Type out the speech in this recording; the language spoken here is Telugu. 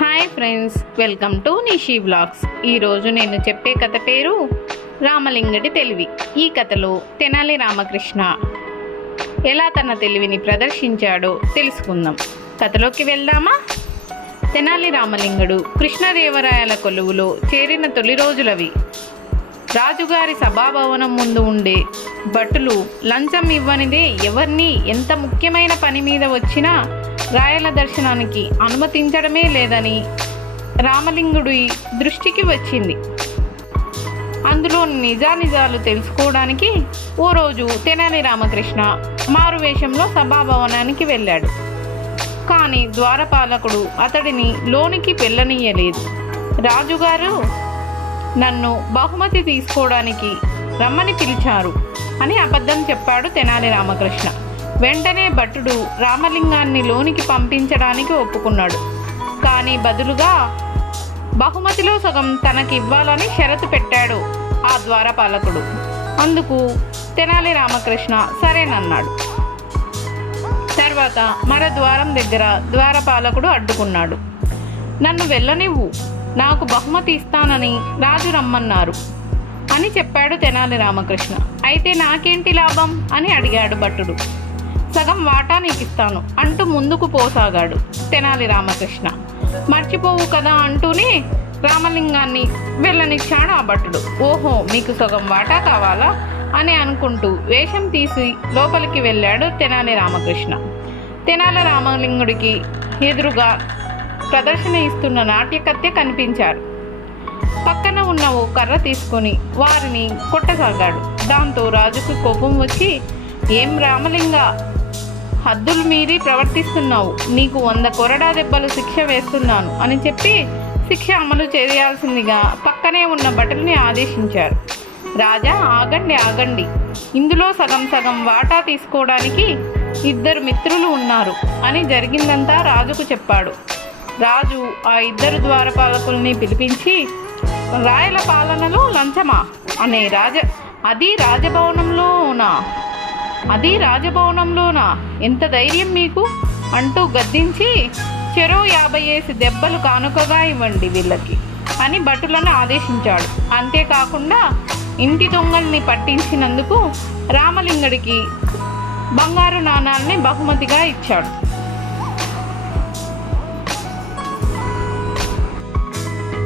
Hi friends welcome to Nishi blogs ఈరోజు నేను చెప్పే కథ పేరు రామలింగడి తెలివి. ఈ కథలో తెనాలి రామకృష్ణ ఎలా తన తెలివిని ప్రదర్శించాడో తెలుసుకుందాం. కథలోకి వెళ్దామా? తెనాలి రామలింగడు కృష్ణదేవరాయల కొలువులో చేరిన తొలి రోజులవి. రాజుగారి సభాభవనం ముందు ఉండే భటులు లంచం ఇవ్వనిదే ఎవరిని ఎంత ముఖ్యమైన పని మీద వచ్చినా రాయల దర్శనానికి అనుమతించడమే లేదని రామలింగుడి దృష్టికి వచ్చింది. అందులో నిజానిజాలు తెలుసుకోవడానికి ఓ రోజు తెనాలి రామకృష్ణ మారువేషంలో సభాభవనానికి వెళ్ళాడు. కానీ ద్వారపాలకుడు అతడిని లోనికి వెళ్ళనీయలేదు. రాజుగారు నన్ను బహుమతి తీసుకోవడానికి రమ్మని పిలిచారు అని అబద్ధం చెప్పాడు తెనాలి రామకృష్ణ. వెంటనే భటుడు రామలింగాన్ని లోనికి పంపించడానికి ఒప్పుకున్నాడు. కానీ బదులుగా బహుమతిలో సగం తనకి ఇవ్వాలని షరతు పెట్టాడు ఆ ద్వారపాలకుడు. అందుకు తెనాలి రామకృష్ణ సరేనన్నాడు. తర్వాత మర ద్వారం దగ్గర ద్వారపాలకుడు అడ్డుకున్నాడు. నన్ను వెళ్ళనివ్వు నాకు బహుమతి ఇస్తానని రాజు రమ్మన్నారు అని చెప్పాడు తెనాలి రామకృష్ణ. అయితే నాకేంటి లాభం అని అడిగాడు భట్టుడు సగం వాటా నీకు ఇస్తాను అంటూ ముందుకు పోసాగాడు తెనాలి రామకృష్ణ. మర్చిపోవు కదా అంటూనే రామలింగాన్ని వెళ్ళనిచ్చాడు ఆ భట్టుడు ఓహో మీకు సగం వాటా కావాలా? అని అనుకుంటూ వేషం తీసి లోపలికి వెళ్ళాడు తెనాలి రామకృష్ణ. తెనాల రామలింగుడికి ఎదురుగా ప్రదర్శన ఇస్తున్న నాట్యకత్తె కనిపించారు. పక్కన ఉన్న ఓ కర్ర తీసుకొని వారిని కొట్టసాగాడు. దాంతో రాజుకు కోపం వచ్చి ఏం రామలింగ? హద్దులు మీరి ప్రవర్తిస్తున్నావు. నీకు వంద కొరడా దెబ్బలు శిక్ష వేస్తున్నాను అని చెప్పి శిక్ష అమలు చేయాల్సిందిగా పక్కనే ఉన్న భటుల్ని ఆదేశించారు. రాజా ఆగండి ఆగండి. ఇందులో సగం సగం వాటా తీసుకోవడానికి ఇద్దరు మిత్రులు ఉన్నారు అని జరిగిందంతా రాజుకు చెప్పాడు. రాజు ఆ ఇద్దరు ద్వారపాలకుల్ని పిలిపించి రాయల పాలనలో లంచమా? అనే రాజ అది రాజభవనంలోనా? అది రాజభవనంలోనా? ఎంత ధైర్యం మీకు అంటూ గద్దించి చెరో యాభై వేసి దెబ్బలు కానుకగా ఇవ్వండి వీళ్ళకి అని భటులను ఆదేశించాడు. అంతేకాకుండా ఇంటి దొంగల్ని పట్టించినందుకు రామలింగడికి బంగారు నాణాల్ని బహుమతిగా ఇచ్చాడు.